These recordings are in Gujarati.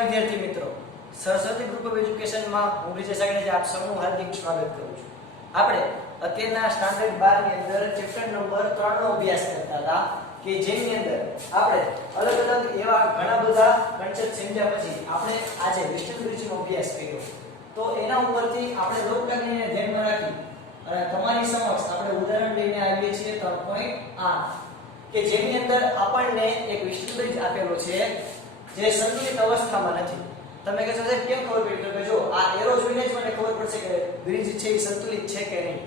નમસ્કાર વિદ્યાર્થી મિત્રો, સરસ્વતી ગ્રુપ ઓફ એજ્યુકેશનમાં હું વિજય સાગરેજા આપ સૌનું હાર્દિક સ્વાગત કરું છું. આપણે અત્યારના સ્ટાન્ડર્ડ 12 ની અંદર ચેપ્ટર નંબર 3 નો અભ્યાસ કરતા હતા કે જેની અંદર આપણે અલગ અલગ એવા ઘણા બધા કન્સેપ્ટ સમજ્યા પછી આપણે આજે વેસ્ટર્ન બ્રિજનો અભ્યાસ કર્યો. તો એના ઉપરથી આપણે લોકપ્રજ્ઞાને ધ્યાનમાં રાખી અને તમારી સમક્ષ આપણે ઉદાહરણ લઈને આવીએ છીએ 3.8 કે જેની અંદર આપણને એક વેસ્ટર્ન બ્રિજ આપેલો છે જે સંતુલિત અવસ્થામાં નથી. તમે કહેશો સાહેબ કેમ ખબર પડી? તો કે જો આ એરો જોઈને જ મને ખબર પડશે કે બ્રિજ છે એ સંતુલિત છે કે નહીં.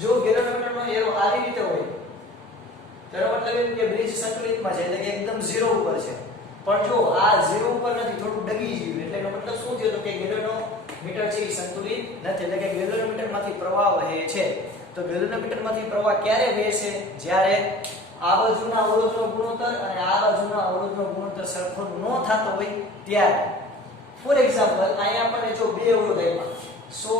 જો ગેલોમીટરનો એરો આવી રીતે હોય તેનો મતલબ એમ કે બ્રિજ સંતુલિતમાં છે, એટલે કે એકદમ 0 ઉપર છે. પણ જો આ 0 ઉપર નથી, થોડું ડગી ગયું, એટલે એનો મતલબ શું થયો? તો કે ગેલોમીટર છે એ સંતુલિત નથી, એટલે કે ગેલોમીટરમાંથી પ્રવાહ વહે છે. તો ગેલોમીટરમાંથી પ્રવાહ ક્યારે વહેશે? જ્યારે આ બાજુના અવરોધનો ગુણોત્તર અને આ બાજુના અવરોધનો ગુણોત્તર સરખો ન થતો હોય ત્યારે. ફોર એક્ઝામ્પલ અહીંયા આપણને જો બે અવરોધ આપ્યા 100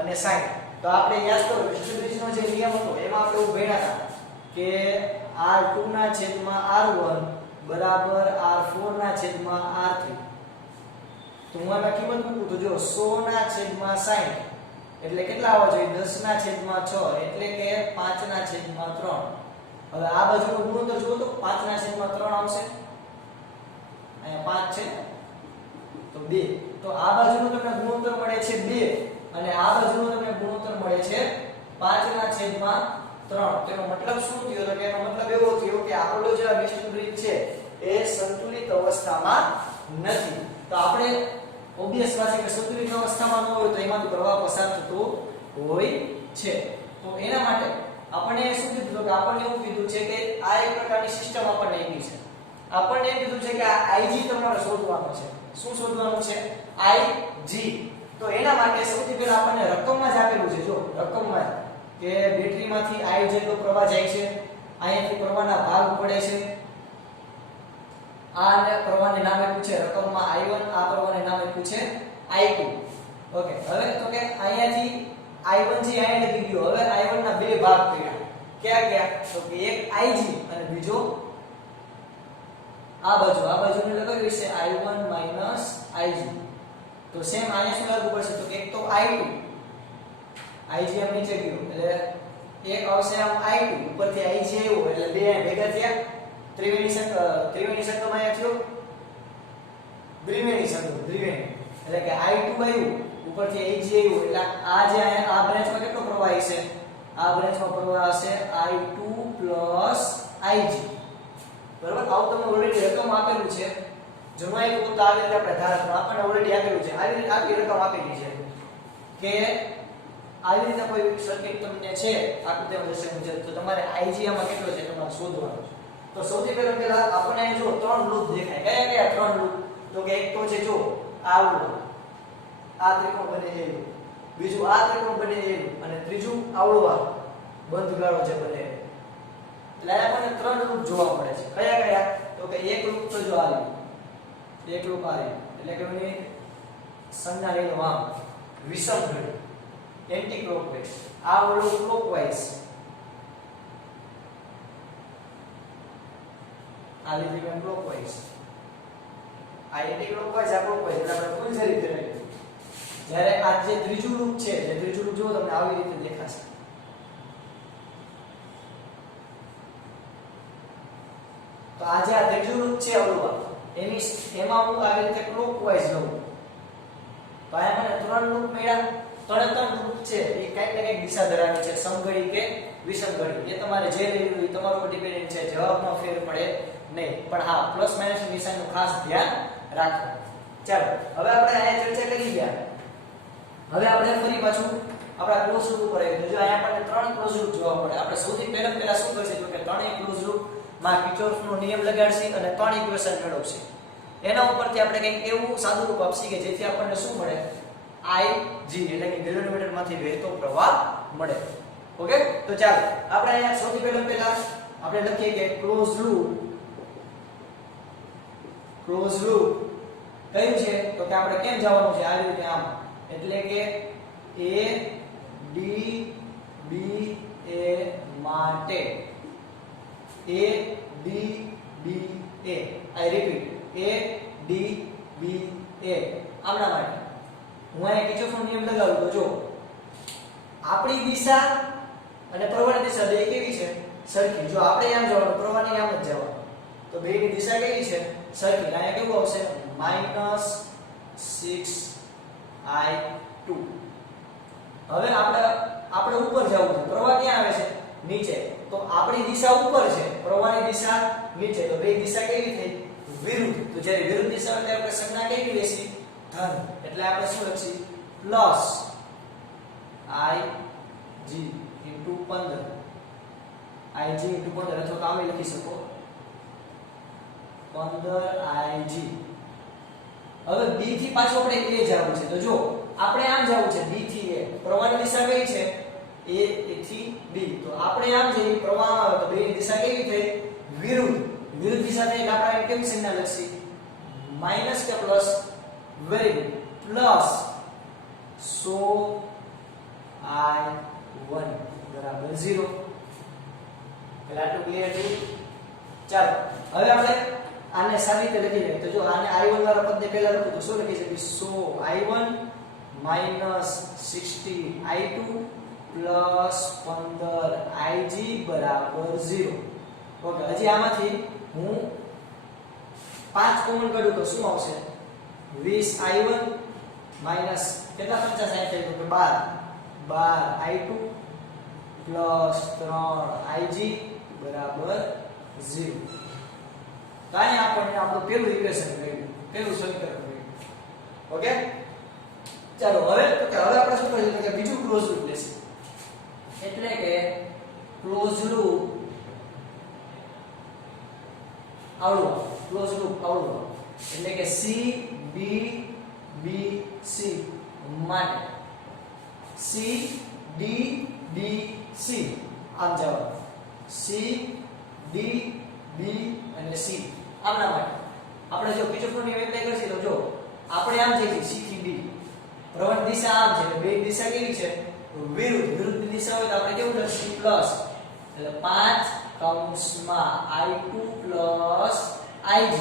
અને 60, તો આપણે યાદ કરો વેસ્ટર્ન બ્રિજનો જે નિયમ હતો એમાં આપણે એવું ભણ્યા હતા કે R2 ના છેદમાં R1 બરાબર R4 ના છેદમાં R3. તો હું આમાં કિંમત મૂકું તો જો 100 ના છેદમાં 60 એટલે કેટલા આવવા જોઈએ? 10 ના છેદમાં 6 એટલે કે 5 ના છેદમાં 3. હવે આ બાજુનો ગુણોત્તર જુઓ તો 5 ના છેદમાં 3 આવશે, અહીંયા 5 છે તો 2. તો આ બાજુનો તમને ગુણોત્તર મળે છે 2 અને આ બાજુનો તમને ગુણોત્તર મળે છે 5 ના છેદમાં 3. તેનો મતલબ શું થયો? તો કે એનો મતલબ એવો થયો કે આપણો જે વેસ્ટર્ન બ્રિજ છે એ સંતુલિત અવસ્થામાં નથી. તો આપણે ઓબ્વિયસ વાત છે કે સંતુલિત અવસ્થામાં ન હોય તો એમાંથી પ્રવાહ પસાર થતો હોય છે. તો એના માટે આપણને શું કીધું? તો કે આપણને એવું કીધું છે કે આ એક પ્રકારની સિસ્ટમ આપણને આપી છે. આપણને એમ કીધું છે કે આ Ig તમારે શોધવાનો છે. શું શોધવાનું છે? Ig. તો એના માટે સૌથી પહેલા આપણને રકમમાં જ આપેલું છે. જો રકમમાં કે બેટરીમાંથી I જેટલો પ્રવાહ જાય છે, અહીંયાથી પ્રવાહના ભાગ પડે છે. આ પ્રવાહને નામ આપ્યું છે રકમમાં I1, આ પ્રવાહને નામ આપ્યું છે I2. ઓકે, હવે તો કે અહીંયાથી I1 છે અહીંયા લખી ગયો. હવે I1 ના બે ભાગ કર્યા. ક્યાં ક્યાં? તો કે એક Ig અને બીજો આ બાજુને લગાવ્યું છે I1 Ig. તો સેમ અહીંયા શું લાગુ પડશે? તો કે એક તો I2 Ig આમ નીચે ગયો એટલે એક આવશે આમ I2 ઉપરથી Ig આવ્યો એટલે બે ભેગા થયા. ત્રિવેણી સંગમ અહીંયા થયો, દ્વિવેણી સંગમ એટલે કે I2 આવ્યું ઉપરથી Ig આવ્યું એટલે આ જે આ બ્રાન્ચમાં કેટલો પ્રવાહ હશે? આ બ્રાન્ચમાં પ્રવાહ હશે I2 Ig. બરાબર? આવું તમને ઓલરેડી રકમ આપેલું છે. જમા એક તો આવી રીતે આપણે ધારક આપણને ઓલરેડી આપેલું છે. આવી રીતે આખી રકમ આપેલી છે કે આવી રીતે કોઈ સર્કિટ તમને છે આકૃતિમાં દર્શાવ્યું મુજબ, તો તમારે Ig આમાં કેટલો છે તમારે શોધવાનો છે. તો સૌથી પહેલા આપણે જો ત્રણ લૂપ દેખાય. કયા ત્રણ લૂપ? તો કે એક તો છે જો આવડું આ ત્રિકોણ બને એવું, બીજું આ ત્રિકોણ બને એવું અને ત્રીજું આવડું આ બંધ ગાળો છે બને એવું. એટલે આપણને ત્રણ લૂપ જોવા મળે છે. કયા? તો કે એક લૂપ તો જો આવી, એક લૂપ આવી એટલે કે એની સંજ્ઞા લઈ લો આમ વિષમ ઘડી એન્ટી ક્લોકવાઇઝ. આ ઓલું ક્લોકવાઇઝ, આ લીધી મેં ક્લોકવાઇઝ, આ એન્ટી ક્લોકવાઇઝ, આ ક્લોકવાઇઝ એટલે આપણે ફૂલ રીતે લઈએ. જ્યારે આ જે ત્રીજું લૂપ છે, જે ત્રીજું લૂપ જો તમને આવી રીતે દેખાશે. તો આ જે આ ત્રીજું લૂપ છે અવળું એમાં હું આવી રીતે ક્લોકવાઇઝ લઉં તો આયા મને ત્રણ લૂપ મળ્યા. ત્રણ લૂપ છે એ કંઈક ને કંઈક દિશા ધરાવે છે, સમઘડી કે વિષમ ઘડી. એ તમારે જે લેવું હોય તમારા ઉપર ડિપેન્ડન્ટ છે, જવાબમાં ફેર પડે નહીં. પણ હા, પ્લસ માઇનસ નિશાનનું ખાસ ધ્યાન રાખો. ચાલો હવે આપણે અહીંયા ચર્ચા કરી ગયા. હવે આપણે ફરી પાછું આપણા ક્લોઝ લૂપ ઉપર આવીએ. જો અહીંયા આપણને ત્રણ ક્લોઝ લૂપ જોવા મળે. આપણે સૌથી પહેલા શું કરશે? તો કે ત્રણેય ક્લોઝ લૂપ માં કિર્ચોફનો નિયમ લગાડશે અને ત્રણ ઇક્વેશન મેળવશે. એના ઉપરથી આપણે કંઈક એવું સાદું રૂપ આપશે કે જેથી આપણને શું મળે? Ig એટલે કે ગેલોમીટરમાંથી વહેતો પ્રવાહ મળે. ઓકે, તો ચાલો આપણે અહીંયા સૌથી પહેલા આપણે લખીએ કે ક્લોઝ લૂપ કયું છે? તો કે આપણે કેમ જવાનું છે? આવી રીતે આમ, એટલે કે A D B A માટે A D B A. I repeat, A D B A આપણી દિશા અને પ્રવાહની દિશા બે કેવી છે? સરખી. જો આપણે આમ જવાનું, પ્રવાહની આમ જ જવાનું, તો બેની દિશા કેવી છે? સરખી. અહીંયા કેવું આવશે? -6I2. હવે આપણે ઉપર જવું છે, પ્રવાહ ક્યાં આવે છે? નીચે. તો આપણી દિશા ઉપર છે, પ્રવાહની દિશા નીચે, તો બે દિશા કેવી થઈ? વિરુદ્ધ. તો જ્યારે વિરુદ્ધ દિશા એટલે આપણે સંજ્ઞા કેવી લેશી? ધન. એટલે આપણે શું લખીએ? Plus IG * 15. IG * 15 અથવા તો આમે લખી શકો 15IG. હવે B થી પાછું આપણે A જવું છે. તો જો આપણે આમ જવું છે, B થી A. પ્રવાહની દિશા કઈ છે? A થી B. તો આપણે આમ જઈએ, પ્રવાહ આવે તો બેની દિશા કેવી થઈ? વિરુદ્ધ. વિરુદ્ધ દિશા થઈ એટલે આપણે કેવી સંજ્ઞા લખીએ? માઈનસ કે plus? Very good. Plus 100I1 બરાબર 0. પેલા આટલું ક્લિયર થયું? ચાલો હવે આપણે આને સારી રીતે લખી લઈએ. તો જો આને I1 વાળા પદને પહેલા લખું તો શું લખી શકીએ? 100I1 -60I2 +15IG બરાબર 0. ઓકે, હજી આમાંથી હું 5 કોમન કાઢું તો શું આવશે? 20I1 માઈનસ કેટલા 50 થાય તો કે 12I2 +3IG બરાબર 0. તો અહીંયા આપણને આપણું પહેલું ઇક્વેશન મળ્યું, પહેલું સમીકરણ મળ્યું. ઓકે, ચાલો હવે આપણે શું કરીશું કે બીજું ક્લોઝ લૂપ લેશું. એટલે કે ક્લોઝ લૂપ આવડું એટલે કે C B B C માટે C D D C આમ જવાનું, C D B અને C આમના માટે આપણે જો કિર્ચોફની એપ્લાય કરશી તો જો આપણે આમ જઈએ C થી D, પ્રવાહ દિશા આમ છે, બે દિશા કેવી છે? વિરુદ્ધ દિશા હોય તો આપણે કેવું લખીશું? પ્લસ. એટલે 5 કૌંસમાં I2 + IG.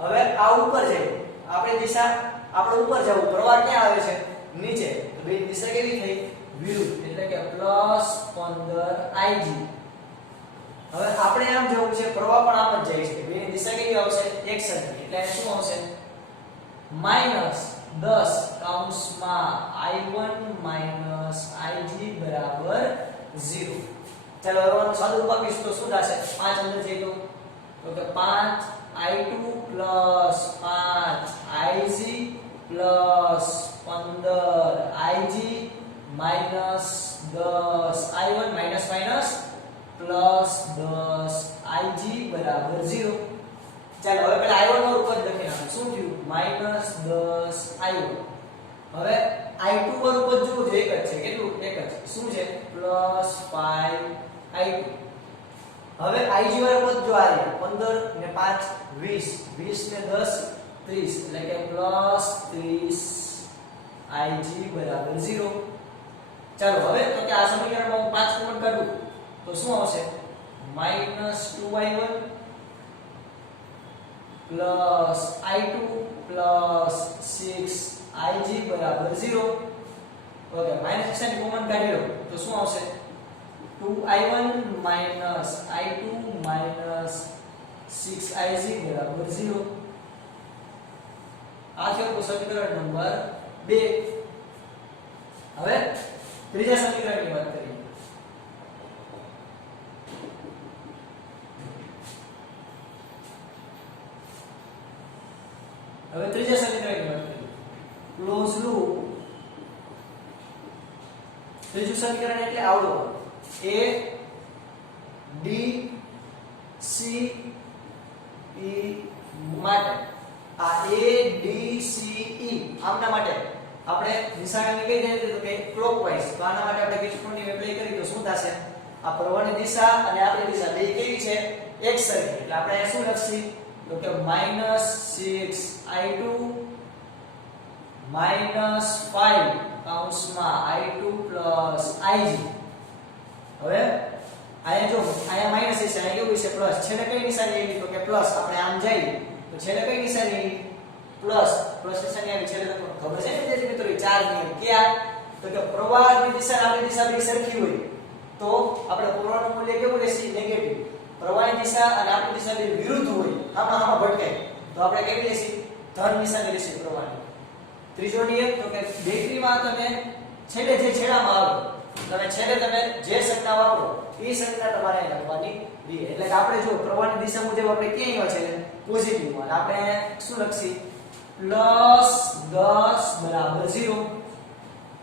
હવે આ ઉપર છે, આપણી દિશા આપણે ઉપર જવું, પ્રવાહ ક્યાં આવે છે? નીચે. તો બે દિશા કેવી થઈ? વિરુદ્ધ. એટલે કે +15IG. હવે આપણે આમ જવું છે, પ્રવાહ પણ આમ જ જાય છે, બે દિશા કેવી આવશે? એક સરખી. એટલે શું આવશે? -10 કૌંસમાં I1 - IG બરાબર 0. ચાલો હવે આનું સાદું રૂપ આપીશું તો શું થશે? 5 અંદર જઈએ તો કે 5I2 + 5IG + 15IG -10I1 +10IG બરાબર 0. ચાલો હવે પેલા I1 નું રૂપ જ લખી નાખો. શું થયું? -10I1. હવે I2 નું રૂપ જ જો એક જ છે. કેટલું? એક જ. શું છે? +5I2. હવે IG વાળું પદ જો આ રહ્યા 15 ને 5 20, 20 ને 10 30, એટલે કે +30IG બરાબર 0. ચાલો હવે તો કે આ સમીકરણમાં હું 5 કોમન કાઢું તો શું આવશે? -2I1 +I2 +6IG બરાબર 0. ઓકે, -6 ને કોમન કાઢી લો તો શું આવશે? 2I1 - I2 - 6IG બરાબર 0. આ છે આપણું સમીકરણ નંબર 2. હવે ત્રીજા સમીકરણની વાત કરીએ. હવે ત્રીજા સમીકરણની વાત કરીએ. ક્લોઝ લૂપ ત્રીજું સમીકરણ એટલે આવડું A D C E માટે આ A D C E આમના માટે આપણે નિશાની કઈ રીતે તો કે ક્લોકવાઇઝ. તો આના માટે આપણે કિર્ચોફની એપ્લાય કરી તો શું થશે? આ પ્રવાહની દિશા અને આપણી દિશા બે કેવી છે? એક સરખી. એટલે આપણે શું લખીએ તો કે -6I2 -5 કૌંસમાં I2 + IG. હવે અહીંયા જો અહીંયા માઈનસ છે, અહીંયા કેવું છે? પ્લસ. છેલ્લે કઈ નિશાની આવી? તો કે પ્લસ. આપણે આમ જઈએ તો છેલ્લે કઈ નિશાની આવી? પ્લસ. પ્લસ નિશાની આવી છેલ્લે ખબર છે ને વિદ્યાર્થી મિત્રો? ચાર નિયમ. ક્યાં? તો કે પ્રવાહની દિશા અને આપણી દિશા બે સરખી હોય તો આપણે પ્રવાહનું મૂલ્ય કેવું રહેશે નેગેટિવ પ્રવાહની દિશા અને આપણી દિશા બે વિરુદ્ધ હોય આમાં ભટકાય તો આપણે કેવી લેશે ધન નિશાની લેશે પ્રવાહની ત્રીજો નિયમ તો કે બેટરીમાં તમે છેડે જે છેડામાં આવે તમે છેડે તમે જે સંજ્ઞા વાપરો એ સંજ્ઞા તમારે અહીં લખવાની રહે એટલે કે આપણે જો પ્રવાહની દિશા મુજબ આપણે ક્યાં આવ્યા છે પોઝિટિવ માં આપણે શું લખશી +10 બરાબર 0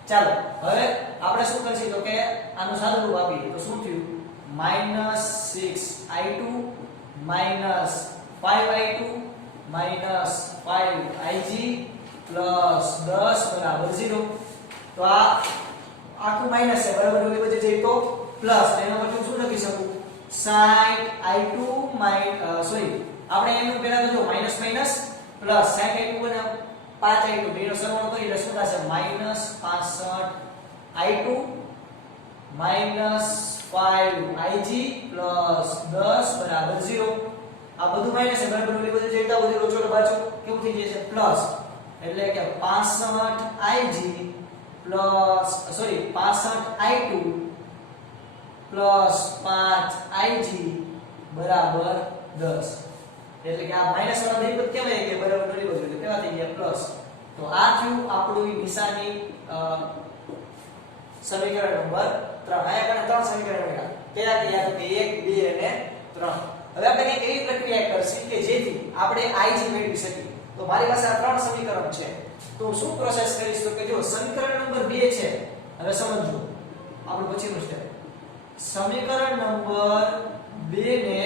ચાલો હવે આપણે શું કરશું તો કે આનું સાદું રૂપ આપીએ તો શું થયું -6i2 -5i2 -5ig +10 બરાબર 0 તો આ આખું માઈનસ છે બરાબર ઓલી વચ્ચે જઈ તો પ્લસ એનો મતલબ શું લખી શકું sin i2 આપણે એનું પહેલા તો જો minus minus plus sin i2 અને 5i2 બેનો સરવાળો કરી એટલે શું થશે -65i2 -5ig +10 બરાબર 0 આ બધું માઈનસ છે બરાબર ઓલી વચ્ચે જઈતા બધું રોચોડ બાજુ કેવું થઈ જશે પ્લસ એટલે કે 65ig +65i2 +5ig બરાબર 10 એટલે કે આ માઈનસ વાળા બે પદ કેવાય કે બરાબર ઓલી બાજુ એટલે કેવા થઈ ગયા પ્લસ તો આ થયું આપણું નિશાની સમીકરણ નંબર 3 આયા કને 3 સમીકરણ મળ્યા કયા કયા તો કે 1 2 અને 3 હવે આપણે એક એવી પ્રક્રિયા કરશી કે જેથી આપણે ig મેળવી શકીએ તો મારી પાસે આ 3 સમીકરણ છે તો શું પ્રોસેસ કરીશ તો કે જો સમીકરણ નંબર 2 છે હવે સમજો આપણું પછીનું સ્ટેપ સમીકરણ નંબર 2 ને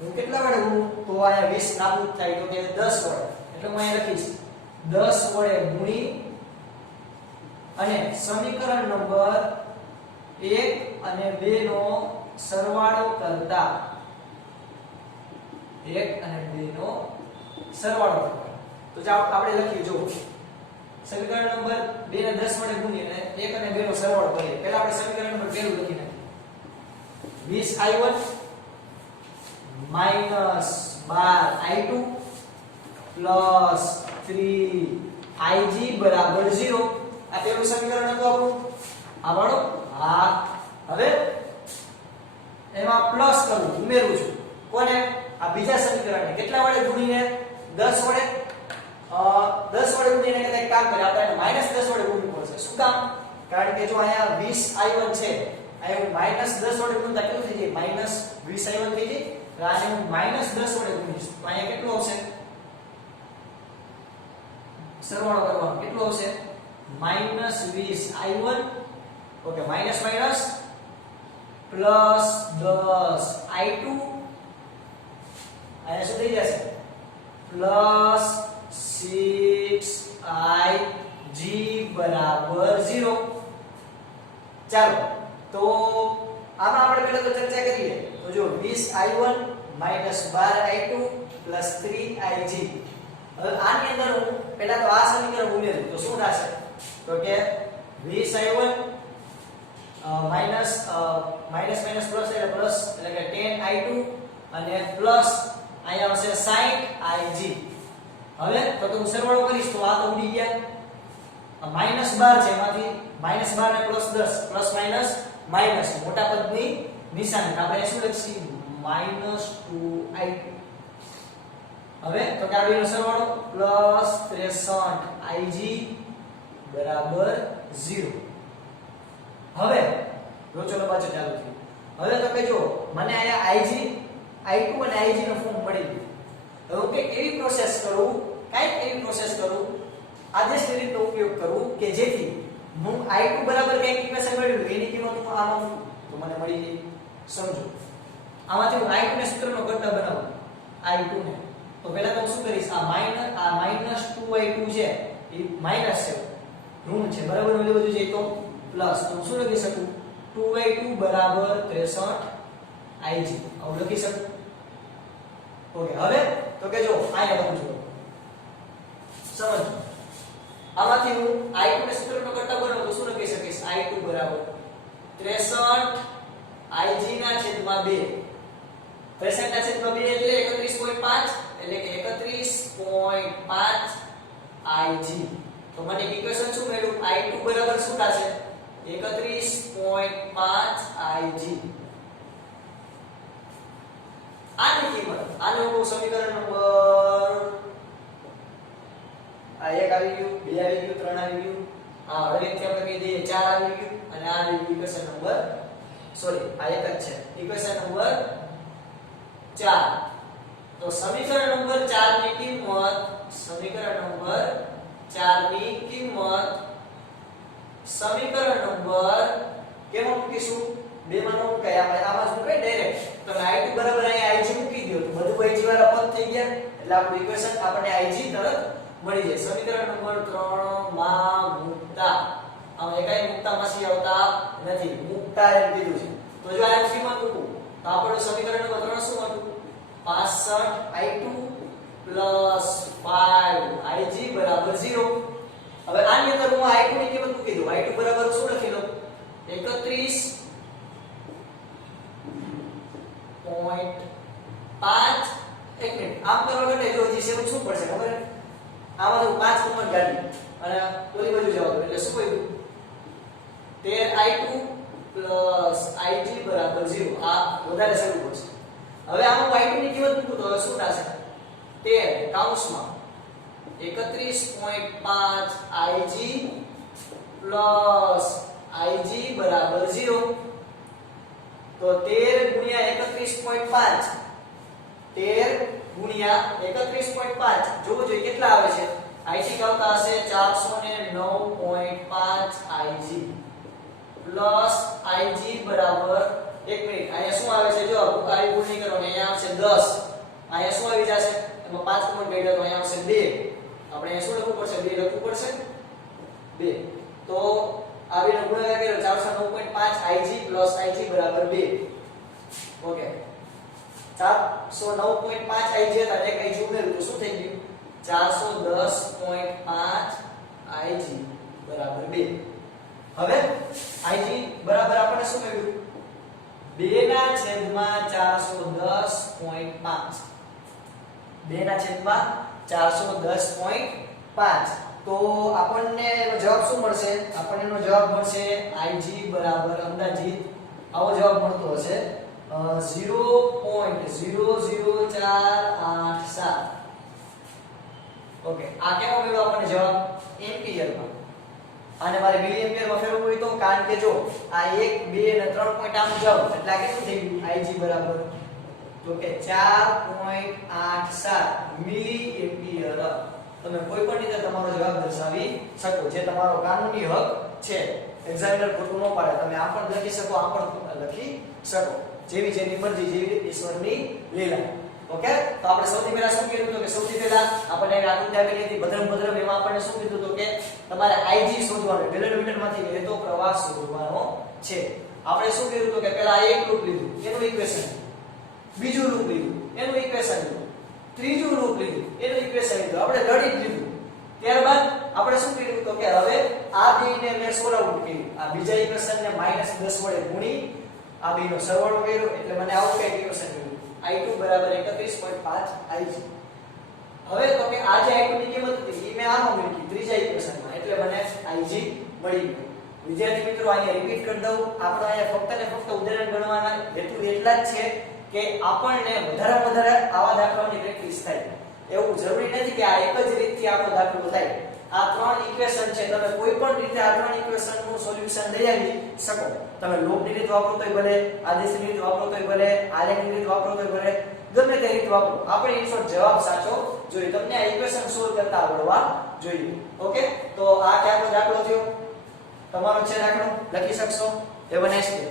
હું કેટલા વડે ગુણું તો આયા 20 નાબૂદ થાય તો કે 10 વડે એટલે હું અહીં લખીશ 10 વડે ગુણી અને સમીકરણ નંબર 1 અને 2 નો સરવાળો કરતા 1 અને 2 નો સરવાળો કરતા તો ચાલો આપણે લખીએ જો સમીકરણ નંબર 2 ને 10 વડે ગુણીએ અને 1 અને 2 નો સરવાળો કરીએ પહેલા આપણે સમીકરણ નંબર 2 લખી નાખીએ 20i1 -12i2 3ig બરાબર 0 આ પેલું સમીકરણ હતું આપણું આ વાળો હા હવે એમાં પ્લસ કરું ઉમેરું છું કોને આ બીજા સમીકરણને કેટલા વડે ગુણીને 10 વડે 10 વડે ગુણીને એક કામ કરે આપણે -10 વડે ગુણવું પડશે શું કામ કારણ કે જો અહીંયા 20i1 છે અહીંયા -10 વડે ગુણતા કેટલું થઈ જાય -20i1 થઈ જાય આને હું -10 વડે ગુણીશ તો અહીંયા કેટલું આવશે સરવાળો કરવાનો કેટલું આવશે -20i1 okay minus minus +10i2 અહીંયા શું થઈ જશે +6ig બરાબર 0 ચાલો તો આમાં આપણે પહેલા તો ચર્ચા કરીએ તો જો 20i1 -12i2 3ig હવે આની અંદર હું પહેલા તો આ સમીકરણ ઉમેરું તો શું થશે તો કે 20i1 માઈનસ માઈનસ પ્લસ એટલે પ્લસ એટલે કે 10i2 અને પ્લસ અહીંયા આવશે 60ig હવે તો હું સરવાળો કરીશ તો આ તો ઉડી ગયા -12 છે એમાંથી -12 ને +10 પ્લસ માઈનસ માઈનસ મોટા પદની નિશાની આપણે શું લખીએ -2i2 હવે તો કે આ બેનો સરવાળો +63ig બરાબર 0 હવે રોચનો પાછો ચાલુ થયું હવે તો કે જો મને આયા ig i2 અને ig નો ફોર્મ મળી ગયો હવે કે એવી પ્રોસેસ કરું આદેશ રીતનો ઉપયોગ કરું કે જેથી હું i2 બરાબર કઈ ઇક્વેશન મેળવ્યું એની કિંમત હું આમાં મૂકું તો મને મળી ગઈ સમજો આમાંથી હું i2 ને સૂત્રનો ઘટક બનાવું i2 ને તો પહેલા તો હું શું કરીશ આ -2i2 છે એ માઈનસ છે ઋણ છે બરાબર ઓલી બાજુ જઈ તો પ્લસ તો હું શું લખી શકું 2i2 બરાબર 63ig આવું લખી શકું ઓકે હવે તો કે જો આયા બધું જો સમજો આમાંથી હું i2 ને સૂત્રનો ઘટક બનાવું તો શું લખી શકીશ i2 બરાબર 63ig ના છેદમાં 2 63 ના છેદમાં 2 એટલે 31.5 એટલે કે 31.5 ig તો મને ઇક્વેશન શું મળ્યું i2 બરાબર શું થશે 31.5 Ig. આની કિંમત આને હું સમીકરણ નંબર આ એક આવી ગયું, બે આવી ગયું, ત્રણ આવી ગયું, આ હળવેથી આપણે કહી દઈએ 4 આવી ગયું અને આ આવી ગયું ઇક્વેશન નંબર સોરી આ એક જ છે ઇક્વેશન નંબર 4. તો સમીકરણ નંબર 4 ની કિંમત સમીકરણ નંબર 4 ની કિંમત સમીકરણ નંબર કેમાં મૂકીશું? બે માં નો મુકાય, આપણે આમાં જ મુકાય ડાયરેક્ટ. તમે i2 બરાબર અહીંયા ig મૂકી દો તો બધું ig વાળા પદ થઈ ગયા એટલે આપણું ઇક્વેશન આપણને ig તરત મળી જાય. સમીકરણ નંબર 3 માં મુકતા આમાં એકાઈ મુકતા માંથી આવતા નથી, મુકતા એમ કીધું છે. તો જો આ કિંમત મૂકું તો આપણું સમીકરણ નંબર 3 શું હતું? 65i2 5ig બરાબર 0. હવે આની અંદર હું i2 ની કિંમત મૂકી દઉં. i2 બરાબર શું લખી લઉં? 31.5 એક મિનિટ આમ કરવા માટે જો હજી સેવ શું પડશે ખબર છે? આમાં તો 5 કોમન કાઢી અને ઓલી બાજુ જવાનું એટલે શું આવ્યું? 13i2 ig બરાબર 0. આ વધારે સરળ પડશે. હવે આમાં i2 ની કિંમત મૂકું તો શું થશે? 13 કૌંસમાં 31.5 ig બરાબર 0. તો 13 ગુણ્યા 31.5 13 ગુણ્યા 31.5 જોવું જોઈએ કેટલા આવે છે? ig આવતા હશે 409.5 ig બરાબર એક મિનિટ અહીંયા શું આવે છે? જો આવી ભૂલ નહીં કરો અહીંયા આવશે 10, અહીંયા શું આવી જશે? એમાં 5 કોમન કાઢ્યો તો અહીંયા આવશે 2. આપણે અહીંયા શું લખવું પડશે? 2 લખવું પડશે 2. તો આ બેનો ગુણાકાર કર્યો 409.5 ig બરાબર 2. ઓકે 409.5 ig હતા એક ig ઉમેર્યું તો શું થઈ ગયું? 410.5 ig બરાબર 2. હવે ig બરાબર આપણે શું મળ્યું? 2/410.5 2/410.5. તો આપણને એનો જવાબ શું મળશે? આપણને એનો જવાબ મળશે ig બરાબર અંદાજિત આવો જવાબ મળતો હશે 0.00487. ઓકે આ કેવો મળ્યો આપણને જવાબ? એમ્પિયરમાં. આને મારે મિલી એમ્પિયરમાં ફેરવવું હોય તો કારણ કે જો આ 1 2 અને 3 પોઈન્ટ આમ જાવ એટલે આ કેટલું થઈ ગયું? ig બરાબર તો કે 4.87 મિલી એમ્પિયર. તમે કોઈ પણ રીતે તમારો જવાબ દર્શાવી શકો જે તમારો કાનૂની હક છે. એક્ઝામિનર ખોટું ન પાડે, તમે આ પણ લખી શકો આ પણ લખી શકો, જેવી જેની મરજી જેવી ઈશ્વરની લીલા. ઓકે તો આપણે સૌથી પહેલા શું કીધું કે સૌથી પહેલા આપણને આકૃતિ આપેલી હતી ભદ્રમ ભદ્રમ એમાં આપણને શું કીધું તો કે તમારે ig શોધવાનું બેલોમીટરમાંથી વહેતો પ્રવાહ શોધવાનો છે. આપણે શું કીધું તો કે પહેલા એક લૂપ લીધું એનું ઇક્વેશન, બીજું લૂપ લીધું એનું ઇક્વેશન લીધું, ત્રીજું લૂપ લીધું એનું ઇક્વેશન લીધું, આપણે લડી લીધું. ત્યારબાદ આપણે શું કર્યું તો કે હવે આ બેને મેં સોલ્વ આઉટ કર્યું, આ બીજા ઇક્વેશનને -10 વડે ગુણી આ બેનો સરવાળો કર્યો એટલે મને આવું કઈ ઇક્વેશન મળ્યું i2 બરાબર 31.5 ig. હવે તો કે આ જે i2 ની કિંમત હતી એ મેં આમાં મૂકી ત્રીજા ઇક્વેશનમાં એટલે મને ig મળી ગયું. વિદ્યાર્થી મિત્રો અહીંયા રિપીટ કરી દઉં, આપણે અહીંયા ફક્ત ને ફક્ત ઉદાહરણ ગણવાના હેતુ એટલા જ છે કે આપણને વધારે આવા દાખલાઓની પ્રેક્ટિસ થાય. એવું જરૂરી નથી કે આ એક જ રીતથી આપણો દાખલો થાય. આ ત્રણ ઇક્વેશન છે, તમે કોઈ પણ રીતે આ ત્રણ ઇક્વેશનનું સોલ્યુશન લઈ આવી શકો. તમે લોગની રીત વાપરો તોય ભલે, આદેશની રીત વાપરો તોય ભલે, આલેખની રીત વાપરો તોય ભલે, ગમે તે રીત વાપરો, આપણે ઇન શોર્ટ જવાબ સાચો જોઈએ. તમને આ ઇક્વેશન સોલ્વ કરતા આવડવા જોઈએ. ઓકે તો આ કે આપણો દાખલો થયો, તમારો છે દાખલો લખી શકશો. Have a nice day.